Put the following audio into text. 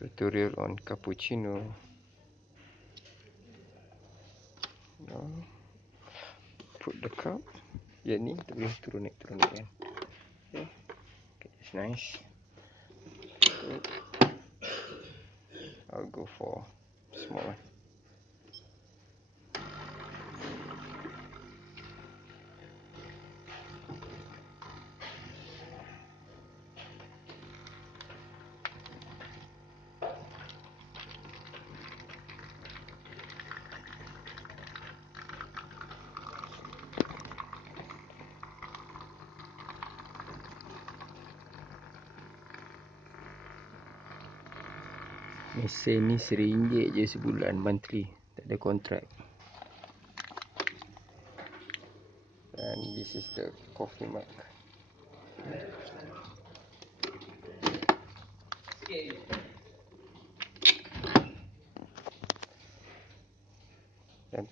Tutorial on cappuccino. Now, put the cup. Yang ni tak boleh turun naik kan. Okay, it's nice. Good. I'll go for small one. Mesin ni RM1 je sebulan monthly, tak ada kontrak. And this is the coffee mug. Dan